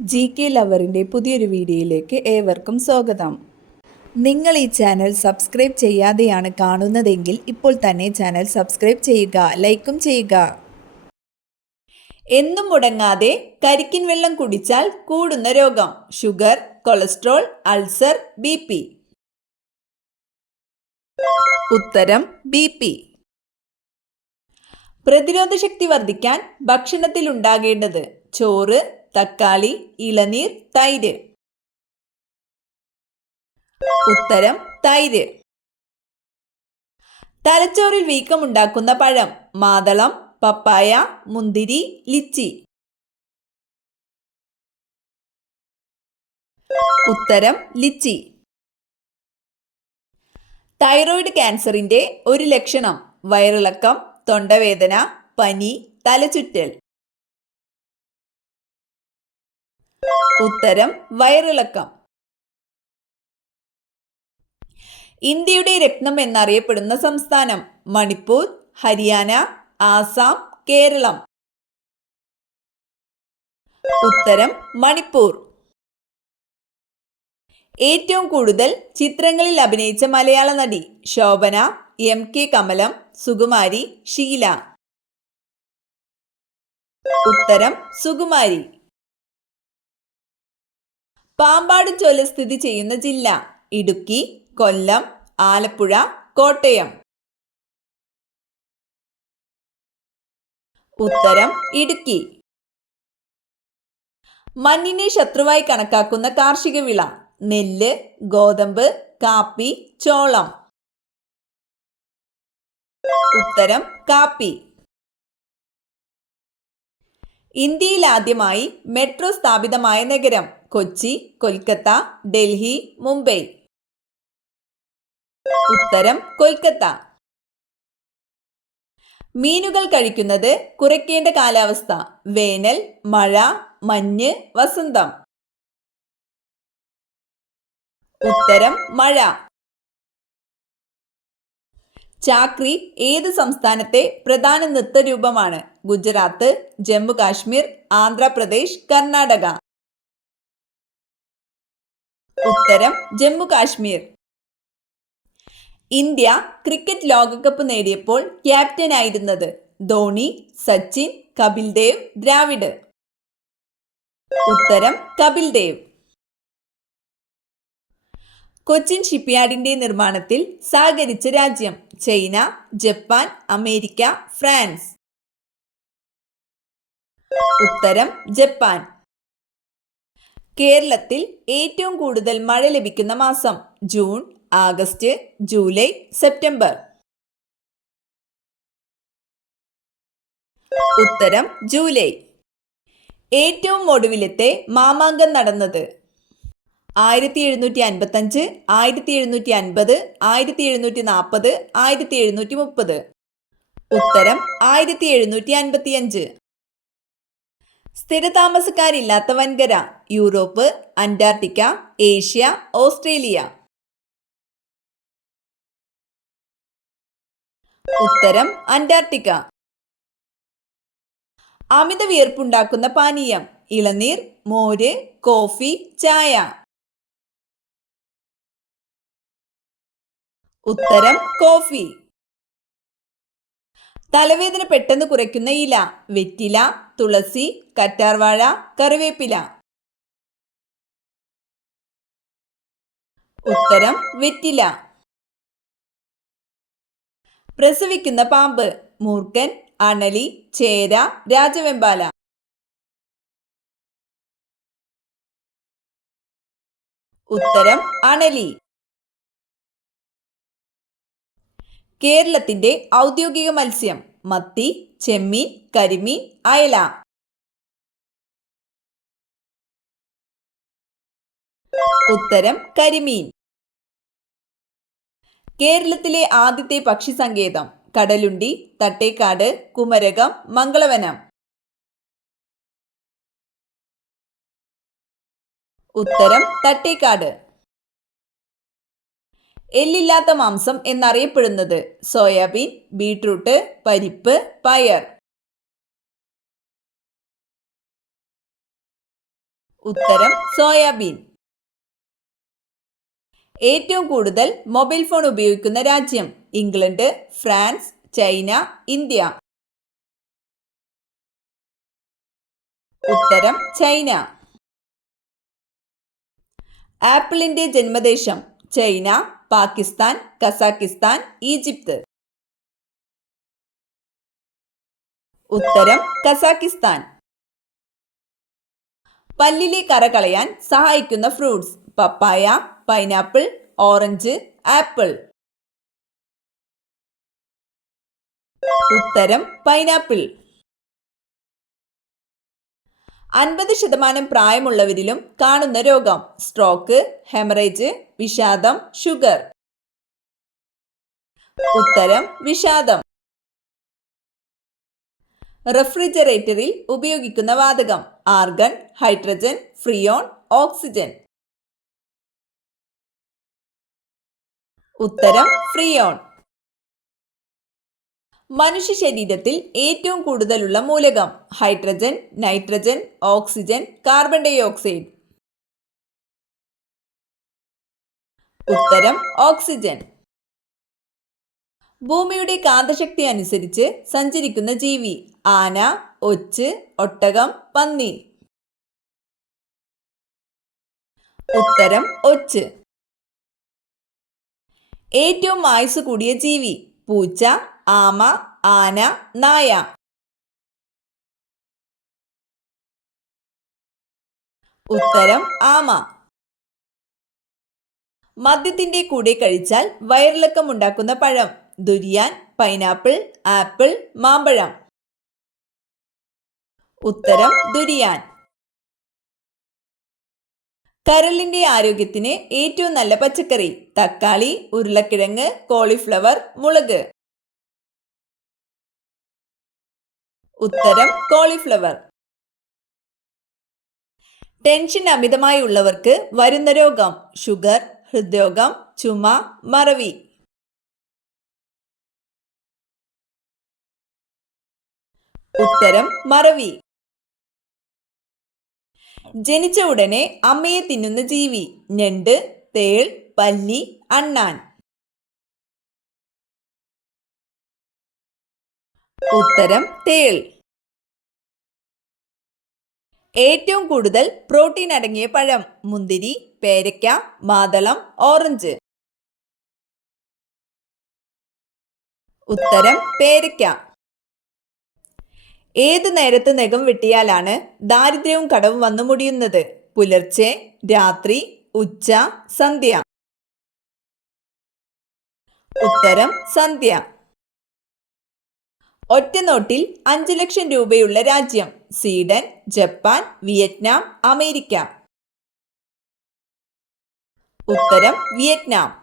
GK ലവറിൻ്റെ പുതിയൊരു വീഡിയോയിലേക്ക് ഏവർക്കും സ്വാഗതം. നിങ്ങൾ ഈ ചാനൽ സബ്സ്ക്രൈബ് ചെയ്യാതെയാണ് കാണുന്നതെങ്കിൽ ഇപ്പോൾ തന്നെ ചാനൽ സബ്സ്ക്രൈബ് ചെയ്യുക, ലൈക്കും ചെയ്യുക. എന്നും മുടങ്ങാതെ കരിക്കിൻ വെള്ളം കുടിച്ചാൽ കൂടുന്ന രോഗം: ഷുഗർ, കൊളസ്ട്രോൾ, അൾസർ, BP. ഉത്തരം BP. പ്രതിരോധശക്തി വർദ്ധിക്കാൻ ഭക്ഷണത്തിൽ ഉണ്ടാകേണ്ടത്: ചോറ്, തക്കാളി, ഇളനീർ, തൈര്. ഉത്തരം തൈര്. തലച്ചോറിൽ വീക്കമുണ്ടാക്കുന്ന പഴം: മാതളം, പപ്പായ, മുന്തിരി, ലിച്ചി. ഉത്തരം ലിച്ചി. തൈറോയ്ഡ് ക്യാൻസറിന്റെ ഒരു ലക്ഷണം: വയറിളക്കം, തൊണ്ടവേദന, പനി, തലചുറ്റൽ. ഉത്തരം വയറിളക്കം. ഇന്ത്യയുടെ രത്നം എന്നറിയപ്പെടുന്ന സംസ്ഥാനം: മണിപ്പൂർ, ഹരിയാന, ആസാം, കേരളം. ഉത്തരം മണിപ്പൂർ. ഏറ്റവും കൂടുതൽ ചിത്രങ്ങളിൽ അഭിനയിച്ച മലയാള നടി: ശോഭന, MK കമലം, സുകുമാരി, ഷീല. ഉത്തരം സുകുമാരി. പാമ്പാടും ചോല സ്ഥിതി ചെയ്യുന്ന ജില്ല: ഇടുക്കി, കൊല്ലം, ആലപ്പുഴ, കോട്ടയം. ഉത്തരം ഇടുക്കി. മണ്ണിനെ ശത്രുവായി കണക്കാക്കുന്ന കാർഷിക വിള: നെല്ല്, ഗോതമ്പ്, കാപ്പി, ചോളം. ഉത്തരം കാപ്പി. ഇന്ത്യയിൽ ആദ്യമായി മെട്രോ സ്ഥാപിതമായ നഗരം: കൊച്ചി, കൊൽക്കത്ത, ഡൽഹി, മുംബൈ. ഉത്തരം കൊൽക്കത്ത. മീനുകൾ കഴിക്കുന്നത് കുറയ്ക്കേണ്ട കാലാവസ്ഥ: വേനൽ, മഴ, മഞ്ഞ്, വസന്തം. ഉത്തരം മഴ. ചാക്രി ഏത് സംസ്ഥാനത്തെ പ്രധാന നൃത്തരൂപമാണ്? ഗുജറാത്ത്, ജമ്മു കാശ്മീർ, ആന്ധ്രാപ്രദേശ്, കർണാടക. ഉത്തരം ജമ്മു കാശ്മീർ. ഇന്ത്യ ക്രിക്കറ്റ് ലോകകപ്പ് നേടിയപ്പോൾ ക്യാപ്റ്റനായിരുന്നത്: ധോണി, സച്ചിൻ, കപിൽ ദേവ്, ദ്രാവിഡ്. ഉത്തരം കപിൽ ദേവ്. കൊച്ചിൻ ഷിപ്പ്യാർഡിന്റെ നിർമ്മാണത്തിൽ സഹകരിച്ച രാജ്യം: ചൈന, ജപ്പാൻ, അമേരിക്ക, ഫ്രാൻസ്. ഉത്തരം ജപ്പാൻ. കേരളത്തിൽ ഏറ്റവും കൂടുതൽ മഴ ലഭിക്കുന്ന മാസം: ജൂൺ, ആഗസ്റ്റ്, ജൂലൈ, സെപ്റ്റംബർ. ഉത്തരം ജൂലൈ. ഏറ്റവും ഒടുവിലത്തെ മാമാങ്കം നടന്നത്: 1755, 1750, 1740, 1730. ഉത്തരം 1755. സ്ഥിരതാമസക്കാരില്ലാത്ത വൻകര: യൂറോപ്പ്, അന്റാർട്ടിക്ക, ഏഷ്യ, ഓസ്ട്രേലിയ. ഉത്തരം അന്റാർട്ടിക്ക. അമിത വിയർപ്പുണ്ടാക്കുന്ന പാനീയം: ഇളനീർ, മോര്, കോഫി, ചായ. ഉത്തരം കോഫി. തലവേദന പെട്ടെന്ന് കുറയ്ക്കുന്ന ഇല: വെറ്റില, തുളസി, കറ്റാർവാഴ, കറിവേപ്പില. ഉത്തരം വെറ്റില. പ്രസവിക്കുന്ന പാമ്പ്: മൂർഖൻ, അണലി, ചേര, രാജവെമ്പാല. ഉത്തരം അണലി. കേരളത്തിന്റെ ഔദ്യോഗിക മത്സ്യം: മത്തി, ചെമ്മീൻ, കരിമീൻ, അയല. ഉത്തരം കരിമീൻ. കേരളത്തിലെ ആദ്യത്തെ പക്ഷി സങ്കേതം: കടലുണ്ടി, തട്ടേക്കാട്, കുമരകം, മംഗളവനം. ഉത്തരം തട്ടേക്കാട്. എല്ലില്ലാത്ത മാംസം എന്നറിയപ്പെടുന്നത്: സോയാബീൻ, ബീട്രൂട്ട്, പരിപ്പ്, പയർ. ഉത്തരം സോയാബീൻ. ഏറ്റവും കൂടുതൽ മൊബൈൽ ഫോൺ ഉപയോഗിക്കുന്ന രാജ്യം? England, France, China, India. ഉത്തരം ചൈന. ആപ്പിളിന്റെ ജന്മദേശം? China, Pakistan, Kazakhstan, Egypt. ഉത്തരം കസാക്കിസ്ഥാൻ. പല്ലിലെ കറ കളയാൻ സഹായിക്കുന്ന fruits? Papaya, pineapple, orange, apple. ഉത്തരം പൈനാപ്പിൾ. 50% പ്രായമുള്ളവരിലും കാണുന്ന രോഗം? സ്ട്രോക്ക്, ഹെമറേജ്, വിഷാദം, ഷുഗർ. ഉത്തരം വിഷാദം. റെഫ്രിജറേറ്ററിൽ ഉപയോഗിക്കുന്ന വാതകം? Argon, hydrogen, freon, oxygen. ഉത്തരം ഫ്രിയോൺ. മനുഷ്യ ശരീരത്തിൽ ഏറ്റവും കൂടുതലുള്ള മൂലകം? Hydrogen, nitrogen, oxygen, carbon dioxide. ഉത്തരം ഓക്സിജൻ. ഭൂമിയുടെ കാന്തശക്തി അനുസരിച്ച് സഞ്ചരിക്കുന്ന ജീവി? ആന, ഒച്ച്, ഒട്ടകം, പന്നി. ഉത്തരം ഒച്ച്. ഏറ്റവും ആയുസ് കൂടിയ ജീവി? പൂച്ച, ആമ, ആന, നായ. ഉത്തരം ആമ. മദ്യത്തിന്റെ കൂടെ കഴിച്ചാൽ വയറിളക്കം ഉണ്ടാക്കുന്ന പഴം? ദുരിയാൻ, പൈനാപ്പിൾ, ആപ്പിൾ, മാമ്പഴം. ഉത്തരം ദുരിയാൻ. കരളിന്റെ ആരോഗ്യത്തിന് ഏറ്റവും നല്ല പച്ചക്കറി? തക്കാളി, ഉരുളക്കിഴങ്ങ്, കോളിഫ്ലവർ, മുളക്. ഉത്തരം കോളിഫ്ലവർ. ടെൻഷൻ അമിതമായി ഉള്ളവർക്ക് വരുന്ന രോഗം? ഷുഗർ, ഹൃദ്രോഗം, ചുമ, മറവി. ഉത്തരം മറവി. ജനിച്ച ഉടനെ അമ്മയെ തിന്നുന്ന ജീവി? ഞണ്ട്, തേൾ, പല്ലി, അണ്ണാൻ. ഉത്തരം തേൾ. ഏറ്റവും കൂടുതൽ പ്രോട്ടീൻ അടങ്ങിയ പഴം? മുന്തിരി, പേരയ്ക്ക, മാതളം, ഓറഞ്ച്. ഉത്തരം പേരയ്ക്ക. ഏത് നേരത്ത് നഖം വെട്ടിയാലാണ് ദാരിദ്ര്യവും കടവും വന്നു മുടിയുന്നത്? പുലർച്ചെ, രാത്രി, ഉച്ച, സന്ധ്യ. ഉത്തരം സന്ധ്യ. ഒറ്റനോട്ടിൽ 5 ലക്ഷം രൂപയുള്ള രാജ്യം? Sweden, Japan, Vietnam, America. ഉത്തരം വിയറ്റ്നാം.